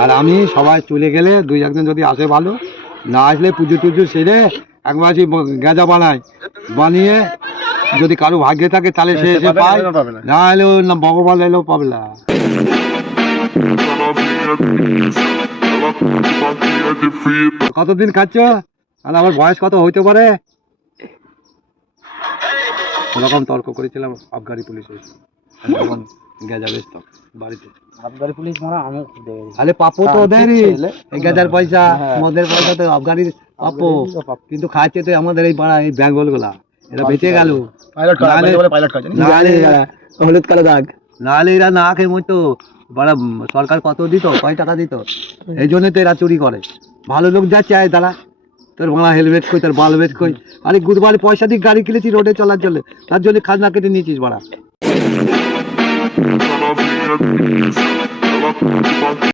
আর আমি সবাই চলে গেলে দুই একজন যদি আসে ভালো, না আসলে পুজো টুজো সেরে একবার গেঁজা বানিয়ে যদি কারো ভাগ্যে থাকে তাহলে সে এসে পায়, না এলেও না ভগবান এলেও পাবে না। কতদিন খাচ্ছ? আর আমার বয়স কত হইতে পারে? ওরকম তর্ক করেছিলাম আবগারি পুলিশের যখন গেঁজা বেচতাম বাড়িতে। আবগারি পুলিশ মারা আমি আরে পাপো তো ওদেরই, গেঁজার পয়সা মদের পয়সা তো আবগারির পাপো, কিন্তু খাচ্ছে তো আমাদের এই পাড়া এই বেঙ্গল গুলা, এরা বেঁচে গেল। হলুদ কালো দাগ, নাহলে এরা না খেয়ে মরতো। সরকার কত দিত, কয় টাকা দিত, এই জন্য তো এরা চুরি করে। ভালো লোক যাচ্ছে আয় দাঁড়া, তোর বাংলা হেলমেট কই, তোর বালমেট কই, আরে গুরবারে পয়সা দিয়ে গাড়ি কিনেছি রোডে চলার জন্য, তার জন্য খাজনা কেটে নিয়েছিস বাড়া।